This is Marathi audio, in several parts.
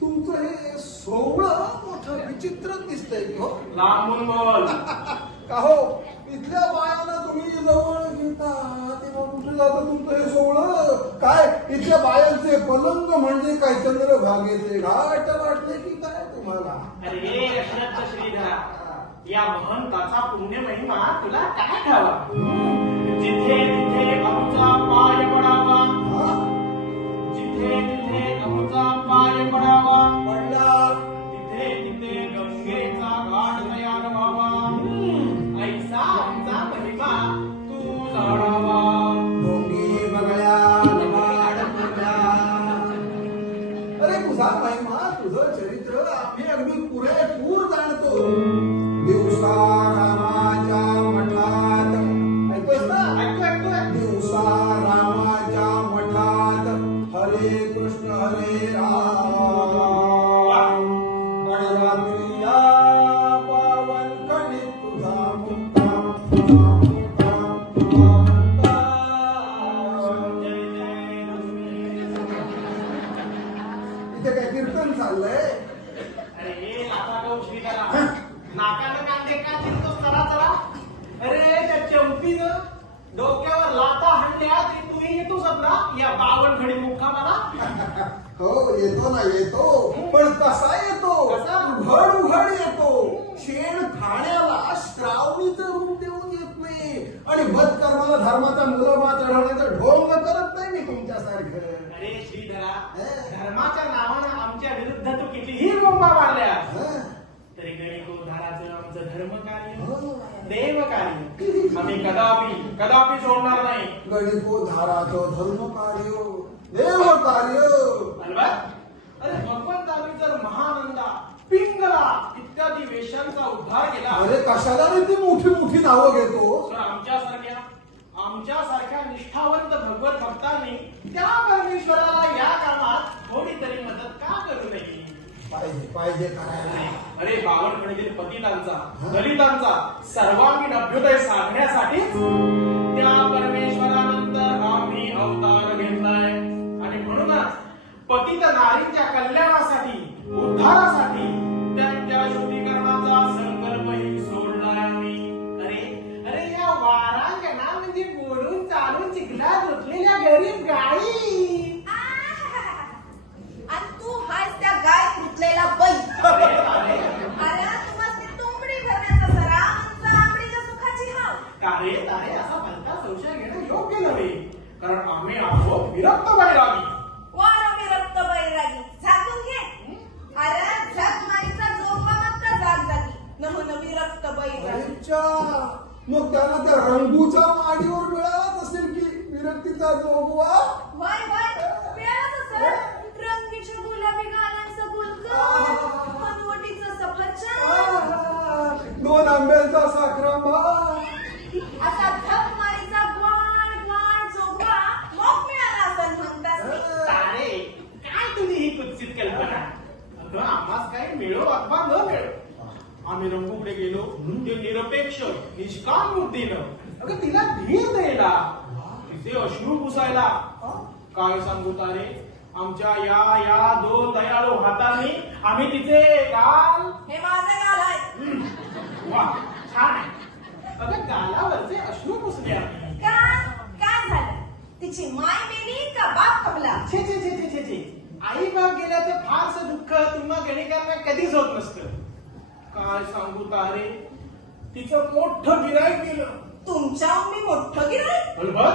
तुमचं हे सोहळं मोठं विचित्र दिसतंय की हो? लांबून बोल का हो? इथल्या बायांना तुम्ही जवळ घेता तेव्हा कुठे जातं तुमचं हे सोहळं? काय? इथल्या बायांचे पलंग म्हणजे काय? चंद्रभागेचे घाट वाटले की काय तुम्हाला? अरे या महंताचा पुण्य महिमा तुला काय ठावा जिथे हो येतो ना येतो पण कसा येतो? उघड उघड येतो शेण खाण्याला श्रावणीचं रूप देऊन येत नाही आणि वध कर्माला धर्माचा मुलमा चढवण्याचं ढोंग करत नाही मी तुमच्यासारखं अरे श्रीधरा. धर्माच्या नावानं आमच्या विरुद्ध तू कितीही बोंबा मारल्या? तरी गणिकोधाराचं आमचं धर्म कार्य हो. देव कार्य आम्ही कदापि कदापि सोडणार नाही. गणिको धाराचं धर्म कार्य देव कार्य अलबत अरे भगवंतांनी जर महानंदा पिंगला इत्यादी वेशांचा उद्धार केला. अरे कशाला रे ती मोठी मोठी नावं घेतो? तर आमच्यासारख्या आमच्यासारख्या निष्ठावंत भगवत भक्तांनी त्या परमेश्वराला या कामात थोडी तरी मदत का करू नये? पाहिजे पाहिजे करायला. अरे बावनकडील पतितांचा दलितांचा सर्वांगीण अभ्युदय साधण्यासाठीच बैरागी रक्त बैरागी झाकून घे. अरे झक मारीचा जोमा मागता जाग जागी नम नवी रक्त बैरागी अच्छा मग त्यांना त्या रंगूच्या माडीवर मिळालाच असेल की विरक्तीचा जोगवा? वय वय आम्ही रंगूकडे गेलो. ते निरपेक्ष निष्काम बुद्धीनं अगं तिला धीर द्यायला. तिचे अश्रू पुसायला. काय सांगू तारे? आमच्या या या दोन दयाळू हातांनी आम्ही तिचे गाल हे माझे गाल आहे. वा छान आहे. अगं गालावरचे अश्रू पुसले आम्ही. का? काय झालं? तिची माय मेली का बाप कमला छे छे छे छे छे छे. आई बाप गेल्याचं फारसं दुःख तुम्हा गणिकांना कधीच होत नसतं. काय सांगू तारे? तिचं मोठं गिराईक गेलं. तुमच्या मी मोठं गिराय बरोबर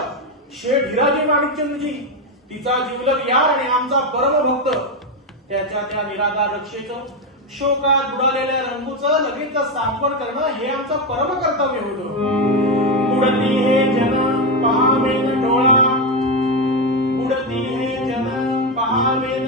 शेठ हिराजी माणिकचंदजी तिचा जिवलग यार आणि आमचा परमभक्त. त्याच्या त्या निराधार रक्षेचं शोकात बुडालेल्या रंगूचं लगेच स्थापन करणं हे आमचं परम कर्तव्य होतं. उडती हे जन पहावेन डोळा. उडती हे जन पहावेन